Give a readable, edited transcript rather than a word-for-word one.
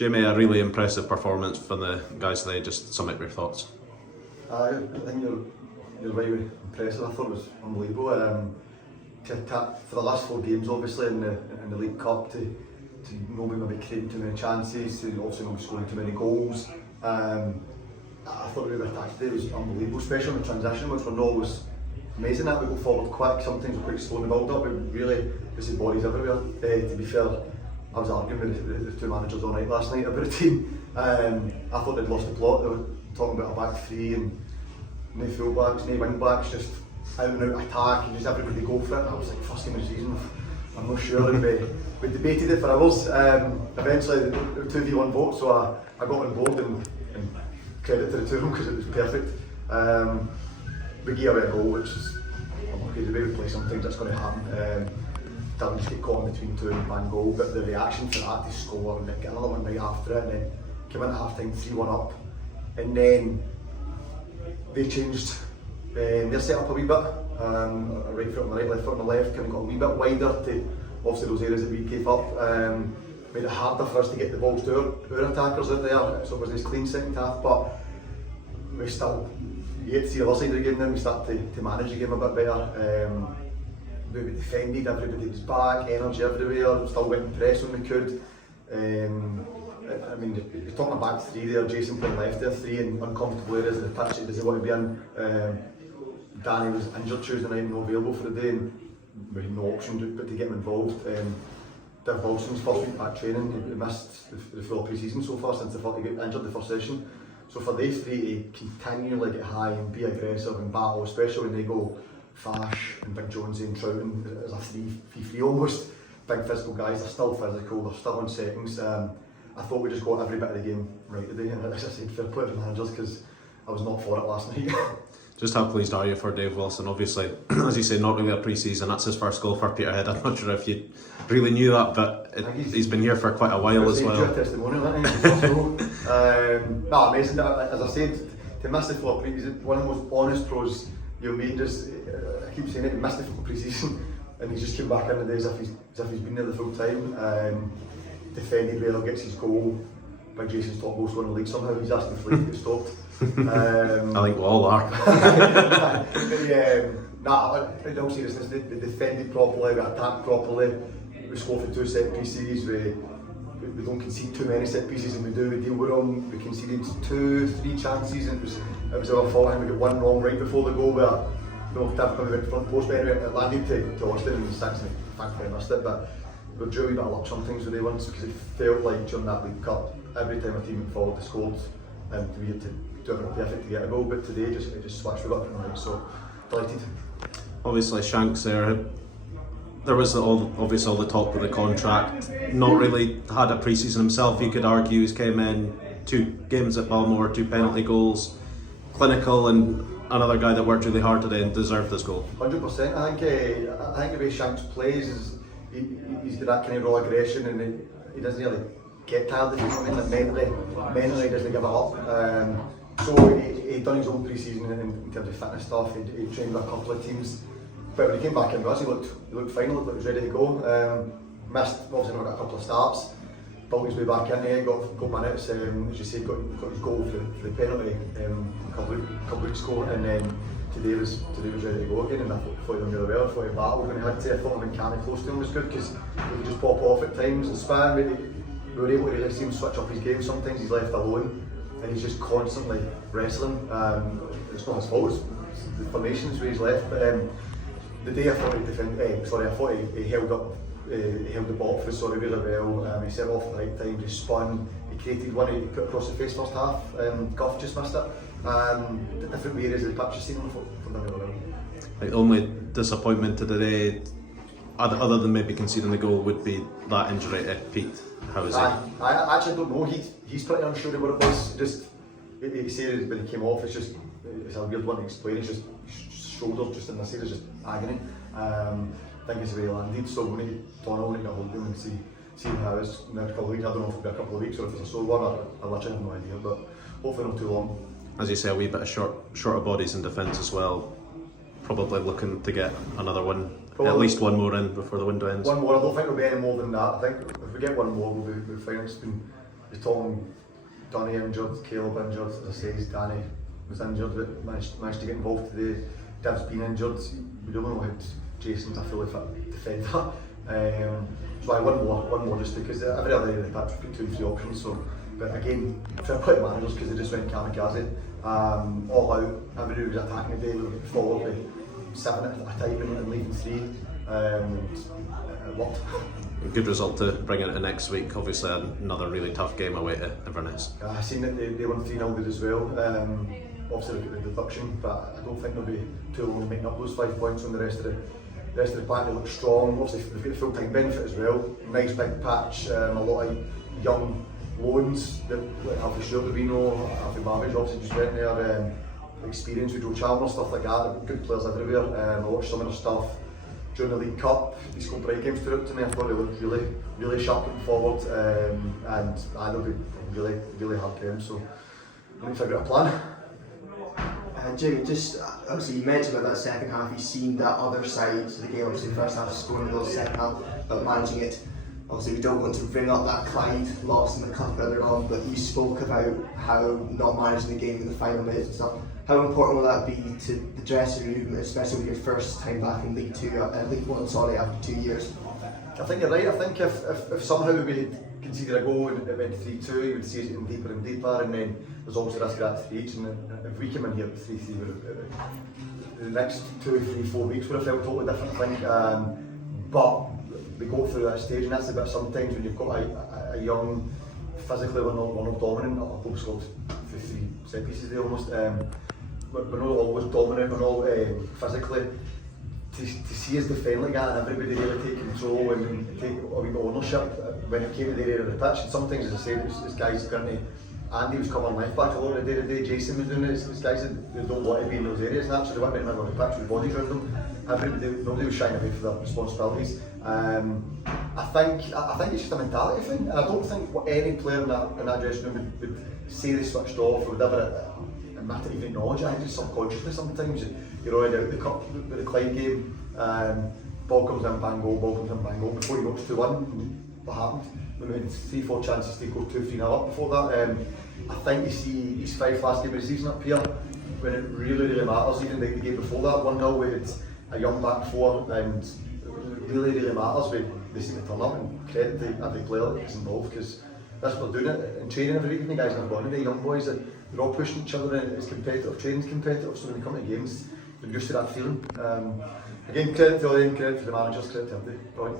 Jamie, a really impressive performance from the guys today. Just sum up your thoughts. I think you're right with impressive. I thought it was unbelievable. For the last 4 games, obviously in the League Cup, to not maybe creating too many chances, to obviously not scoring too many goals. I thought the attack today was unbelievable, especially in the transition, which we know was amazing. That we go forward quick, sometimes we're quite slow in the build-up, but really, we see bodies everywhere. To be fair, I was arguing with the 2 managers all night last night about the team. I thought they'd lost the plot. They were talking about a back 3 and no full-backs, no wing-backs, just out and out attack and just everybody go for it. I was like, first game of the season, I'm not sure. And we debated it for hours. Eventually, there were 2v1 votes, so I got on board and credit to the 2 of them because it was perfect. We gave away a goal, which is unlucky. The way we play sometimes that's going to happen. Don't just get caught in between 2 and man goal, but the reaction for that to score and then get another one right after it and then came in at half time 3-1 up, and then they changed their setup a wee bit. Right foot on the right, left foot on the left, kind of got a wee bit wider to obviously those areas that we gave up. Made it harder for us to get the balls to our attackers out there, so it was this clean second half, but we still yet to see the other side of the game. Then we started to manage the game a bit better. We defended, everybody was back, energy everywhere, still went and press when we could. I mean, you're talking about back 3 there, Jason playing left there, 3 in uncomfortable areas of the pitch he doesn't want to be in. Danny was injured Tuesday night and not available for the day, and we had no option but to get him involved. Div Wilson's first week back training, he missed the full pre-season so far since he got injured the first session. So for these 3 to continually get high and be aggressive and battle, especially when they go Fash and Big Jonesy and Troughton as a 3-3 almost, big physical guys, they're still physical, they're still on settings. I thought we just got every bit of the game right today, and as I said, fair play to the managers because I was not for it last night. Just how pleased are you for Dave Wilson? Obviously, as you say, not really a pre-season, that's his first goal for Peterhead. I'm not sure if you really knew that, but he's been here for quite a while as well. Testimonial, no, amazing. As I said, to miss the full pre-season, he's one of the most honest pros you'll meet. I keep saying it, he missed the full pre-season and he's just came back in today as if he's been there the full time. Defended well, gets his goal. Big Jason's top goal scorer in the league somehow. He's asking for it to get stopped. I think we all are. In all seriousness, they defended properly, we attacked properly, we scored for 2 set pieces, we don't concede too many set pieces, and we deal with them. We conceded 2-3 chances and it was our fault. I think we got one wrong right before the goal where typically we went front post, but anyway, it landed to Austin and thankfully missed it. But we're due a wee bit of luck sometimes with the ones because it felt like during that League Cup, every time a team went forward they scored, and we had to do it perfect to get a goal, but today it just switched with it from right, so delighted. Obviously Shanks there was obviously all the talk with the contract, not really had a pre-season himself, you could argue. He's came in 2 games at Balmore, 2 penalty goals, clinical, and another guy that worked really hard today and deserved this goal. 100%. I think the way Shanks plays is he's got that kind of raw aggression, and he doesn't really get tired. Like mentally he doesn't give it up. So he'd done his own pre-season in terms of fitness stuff. He'd trained with a couple of teams, but when he came back in with us, he looked fine. Looked like he was ready to go. Missed, obviously not got a couple of starts. Built his way back in there, got minutes. As you said, got his goal for the penalty a couple weeks ago, and then today was ready to go again. And I thought he done really well. I thought he battled when he had to. I thought him uncanny close to him was good because he could just pop off at times and span. We were able to really see him switch up his game. Sometimes he's left alone and he's just constantly wrestling. It's not his fault, it's the formations where he's left. But the day I thought he held up. He held the ball for us really well. He set off at the right time, he spun, he created one he put across the face first half. Goff just missed it. Different areas of the pitch, seen him from really well. The only disappointment today, other than maybe conceding the goal, would be that injury to Pete. How is he? I actually don't know. He's pretty unsure of what it was. He said when he came off, it's a weird one to explain. It's just shoulders just in the side, it's just agony. I think it's where he landed, so we need to hold him and see how it is in the next couple of weeks. I don't know if it'll be a couple of weeks or if it's a sore one, I literally have no idea, but hopefully not too long. As you say, a wee bit of shorter bodies in defence as well. Probably looking to get another one, at least one more in before the window ends. One more, I don't think there'll be any more than that. I think if we get one more we'll be fine. You're talking Donny injured, Caleb injured, as I say, Danny was injured, but managed to get involved today. Div's been injured. We don't know had Jason's a fully fit defender. So I one more just because every other area of the pitch we've got 2 and 3 options. So, but again, fair play to managers because they just went kamikaze, all out. Everybody was attacking the day, followed with 7 at a time and leaving 3. It worked. A good result to bring into next week. Obviously, another really tough game away to Inverness. I seen that they won 3-0 good as well. Obviously, they've got the deduction, but I don't think they'll be too long making up those 5 points on the rest of the pack. They look strong. Obviously, they've got the full-time benefit as well. Nice big patch, a lot of young loans. Alfie Stewart, we know, Alfie Babbage obviously just went there. Experience with Joe Chalmers, stuff like that. Good players everywhere. I watched some of their stuff during the League Cup. He scored bright games throughout to me. I thought they looked really sharp looking forward, and they'll be really hard games. So we need to figure out a plan. Jimmy, just obviously you mentioned about that second half, you've seen that other side to the game, obviously the first half scoring goals, second half but managing it. Obviously we don't want to bring up that Clyde loss in the cup earlier on, but you spoke about how not managing the game in the final minutes and stuff. How important will that be to the dressing room, especially with your first time back in League 2, League 1, sorry, after 2 years? I think you're right. I think if somehow we had conceded a goal and it went 3-2, you would see it getting deeper and deeper, and then there's obviously risk of that 3 each. And if we came in here with 3-3, the next 2, 3, 4 weeks would have felt totally different, I think. But we go through that stage, and that's the bit sometimes when you've got a young, physically we're not dominant. I've both scored 3 set pieces there almost. We're not always dominant, we're not physically. To see us defend like that and everybody really take control and take a wee bit of ownership when it came to the area of the pitch. And sometimes, as I said, it's guys currently, Andy was covering left back a lot of the day to day, Jason was doing it, it's guys that they don't want to be in those areas, and that's so they want to be in the middle of the pitch with bodies around them. Nobody was shying away from their responsibilities. I think it's just a mentality thing, and I don't think any player in that dressing room would say they switched off or would ever admit it, even acknowledge it. I think just subconsciously sometimes you're already out of the cup with the Clyde game, ball comes in, bang goal, ball comes in, bang goal. Before you know it's 2-1, what happened? We had 3-4 chances to go 2-3-0 up before that. I think you see East Fife last game of the season up here, when it really matters, even the game before that, 1-0, we had a young back 4, and it really matters. They seem to turn up, and credit to every player that's involved, because that's what they're doing it in training every week. The guys in the body, the young boys, they're all pushing each other, and it's competitive, training's competitive, so when they come to games, they're used to that feeling. Again, credit to all of them, credit to the managers, credit to everybody.